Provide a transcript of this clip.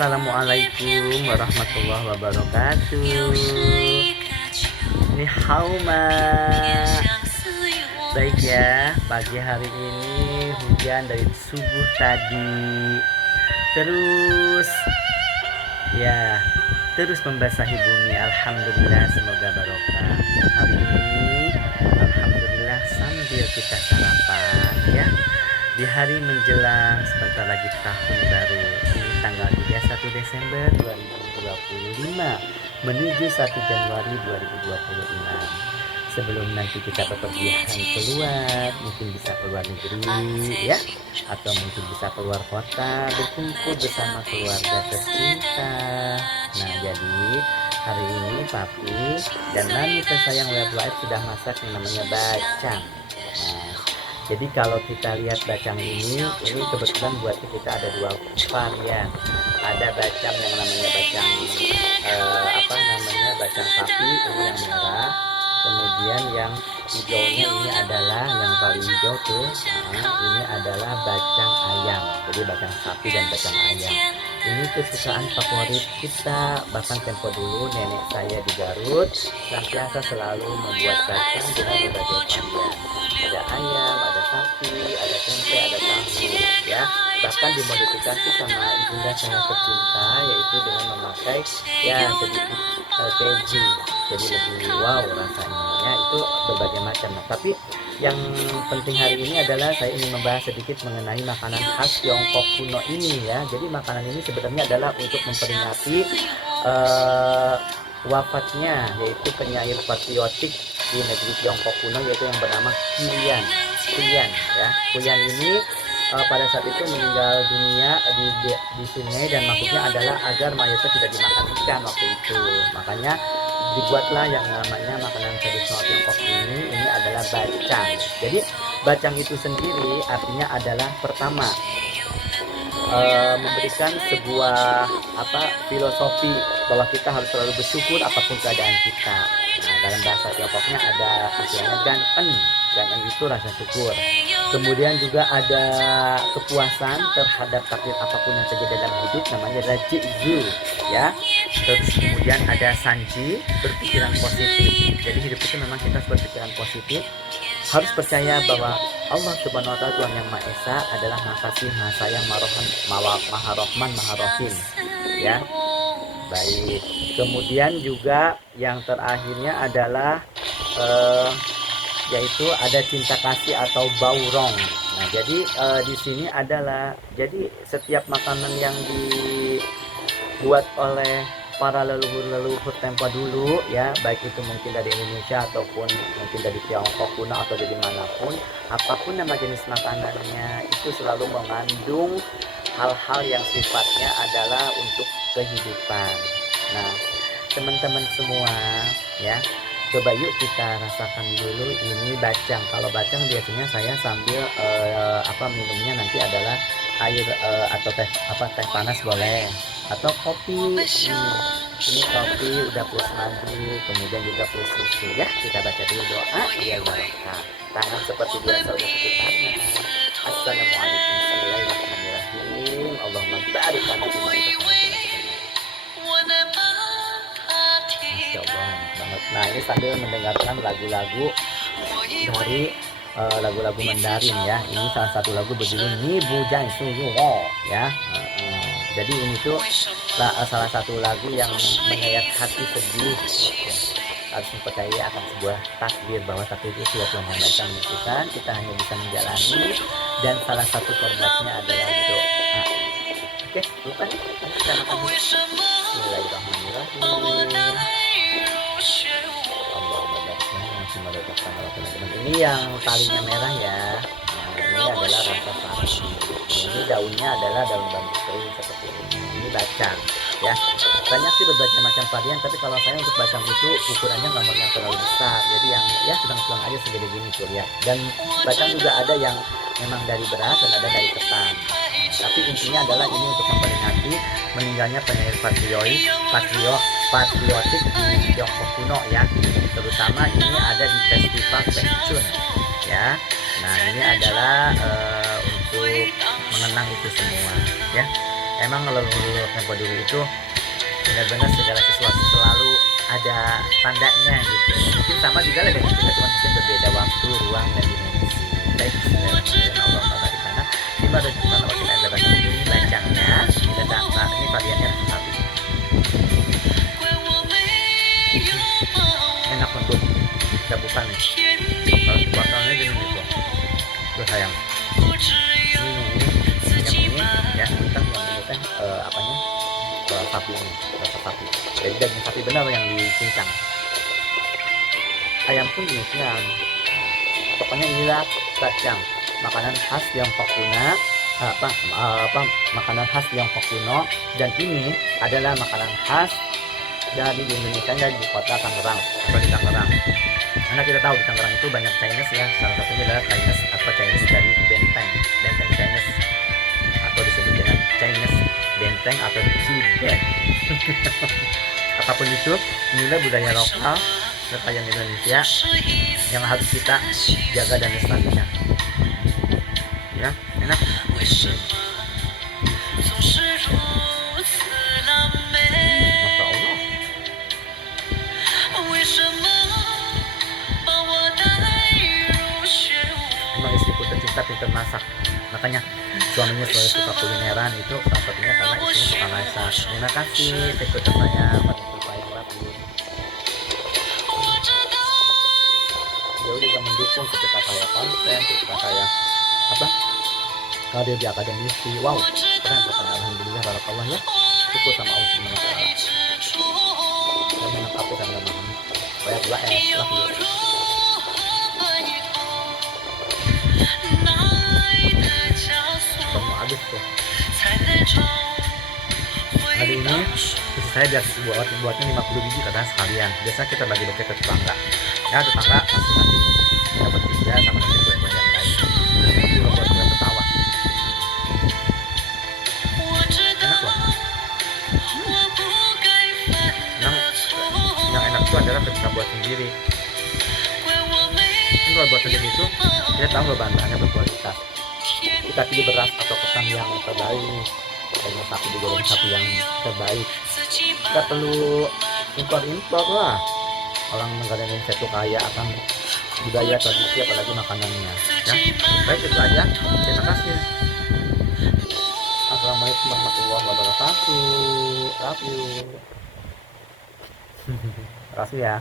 Assalamualaikum warahmatullahi wabarakatuh. Ni hauma. Baik ya, pagi hari ini hujan dari subuh tadi. Terus ya, terus membasahi bumi. Alhamdulillah, semoga barokah. Hari ini alhamdulillah sambil kita sarapan ya. Di hari menjelang sebentar lagi tahun baru. Ini tanggal 31 Desember 2025 menuju 1 Januari 2026. Sebelum nanti kita bepergian keluar, mungkin bisa keluar negeri ya, atau mungkin bisa keluar kota, berkumpul bersama keluarga tercinta. Nah, jadi hari ini papi dan mami tersayang Live sudah masak yang namanya bacang. Nah, jadi kalau kita lihat bacang ini kebetulan buat kita ada dua varian. Ada bacang yang namanya bacang bacang sapi, ini yang merah. Kemudian yang hijaunya ini adalah yang paling hijau tuh. Nah, ini adalah bacang ayam. Jadi bacang sapi dan bacang ayam. Ini kesukaan favorit kita. Bahkan tempo dulu nenek saya di Garut senantiasa selalu membuat bacang dengan berbagai varian. Ada ayam, ada sapi, ada tempe, ada tahu ya. Bahkan dimodifikasi sama ibunda saya tercinta, yaitu dengan memakai ya sedikit keju, jadi lebih wow rasanya ya. Itu berbagai macam. Nah, tapi yang penting hari ini adalah saya ingin membahas sedikit mengenai makanan khas Tiongkok kuno ini ya. Jadi makanan ini sebenarnya adalah untuk memperingati wafatnya, yaitu penyair patriotik di negeri Tiongkok kuno, yaitu yang bernama Qian. Ya. Qian ini pada saat itu meninggal dunia di sungai, dan maksudnya adalah agar mayatnya tidak dimakan ikan waktu itu. Makanya dibuatlah yang namanya makanan tradisional Tiongkok ini adalah bacang. Jadi bacang itu sendiri artinya adalah pertama memberikan sebuah filosofi bahwa kita harus selalu bersyukur apapun keadaan kita. Nah, dalam bahasa Tiongkoknya ada istilahnya ganpen itu rasa syukur. Kemudian juga ada kepuasan terhadap takdir apapun yang terjadi dalam hidup, namanya rajizu ya. Terus kemudian ada sanji, berpikiran positif. Jadi hidup itu memang kita harus berpikiran positif, harus percaya bahwa Allah Subhanahu wa Ta'ala, Tuhan yang Maha Esa, adalah Maha Kasih, Maha Sayang, Maha Rahman, Maha Rahim ya. Baik. Kemudian juga yang terakhirnya adalah yaitu ada cinta kasih atau baurong. Nah, jadi di sini adalah, jadi setiap makanan yang dibuat oleh para leluhur tempo dulu ya, baik itu mungkin dari Indonesia ataupun mungkin dari Tiongkok kuno atau dari manapun, apapun nama jenis makanannya itu selalu mengandung hal-hal yang sifatnya adalah untuk kehidupan. Nah, teman-teman semua ya, coba yuk kita rasakan dulu ini bacang. Kalau bacang biasanya saya sambil minumnya nanti adalah air atau teh panas boleh, atau kopi. Ini kopi udah plus madu, kemudian juga plus susu ya. Kita baca dulu doa ya barokah. Tangan seperti biasa udah cuci tangan. Assalamualaikum warahmatullahi wabarakatuh. Allahumma barik lana fi ma banget. Nah, ini sambil mendengarkan lagu-lagu dari lagu-lagu Mandarin ya. Ini salah satu lagu berjudul Ni Bujan Suyo ya. Jadi ini tuh salah satu lagu yang menyayat hati sedih ya. Harus percaya akan sebuah takdir, bahwa takdir itu sudah Tuhan yang akan menentukan, kita hanya bisa menjalani, dan salah satu formatnya adalah doa. Oke, lupa nih kita makan dulu. Bismillahirrahmanirrahim. Ini yang talinya merah ya. Nah, ini adalah rasa sapi. Ini daunnya adalah daun bambu kering seperti ini. Ini bacang ya. Banyak sih berbagai macam varian, tapi kalau saya untuk bacang itu ukurannya nggak mau yang terlalu besar. Jadi yang ya sedang-sedang aja segede gini tuh ya. Dan bacang juga ada yang memang dari beras dan ada dari ketan. Tapi intinya adalah ini untuk memperingati meninggalnya penyair patriotik di Tiongkok kuno ya. Terutama ini ada di festival Penchun ya. Nah, ini adalah untuk mengenang itu semua ya. Emang leluhur tempo dulu itu benar-benar segala sesuatu selalu ada tandanya gitu. Mungkin sama juga lah dengan kita, cuma mungkin berbeda waktu, ruang, dan dimensi. Baik, bismillahirrahmanirrahim. Allah Ta'ala di sana. Lima dan cuma wakil ada bahasa ini lancangnya. Ini data, ini variannya rasa sapi. Enak untuk cabutan nih. Kalau dipotongnya gini nih tuh. Tuh sayang. Ini ya kita yang ini apanya? Sapi ini, rasa sapi. Jadi daging sapi benar yang dicincang. Ayam pun demikian. Pokoknya inilah bacang, makanan khas Tiongkok kuno, makanan khas Tiongkok kuno, dan ini adalah makanan khas dari di Indonesia dan di kota Tangerang atau di Tangerang. Karena kita tahu di Tangerang itu banyak Chinese ya, salah satunya adalah Chinese atau Chinese dari benteng Chinese, atau disebut dengan Chinese benteng atau Ciben. Apapun itu, inilah budaya lokal kekayaan Indonesia yang harus kita jaga dan lestarikan. Ya, enak. Masya Allah. Emang istriku tercinta pintar masak, makanya suaminya selalu suka kulineran. Itu salah satunya karena istrinya suka masak. Terima kasih sekretar saya Pak yang rapi. Dia juga mendukung ketika saya konten, ketika saya karir di akademisi. Wow, keren pokoknya. Alhamdulillah, barakallah ya. Syukur sama Allah Subhanahu wa taala. Saya menangkapnya dan memahami. Saya pula love you. Semua habis tuh. Hari ini saya biasa buatnya 50 biji katanya sekalian. Biasanya kita bagi-bagi ke tetangga. Ya tetangga masing-masing dapat 3 sama nanti buat yang lain. Juga buat kita ketawa. Enak loh. Yang enak itu adalah ketika buat sendiri. Ini kalau buat sendiri itu kita tahu bahan-bahannya berkualitas. Kita pilih beras atau ketan yang terbaik, daging sapi juga daging sapi yang terbaik. Kita perlu impor lah. Orang negara Indonesia itu kaya akan budaya tradisi apalagi makanannya. Ya, baik itu aja. Terima kasih. Assalamualaikum warahmatullahi wabarakatuh. Love you. Terima kasih ya.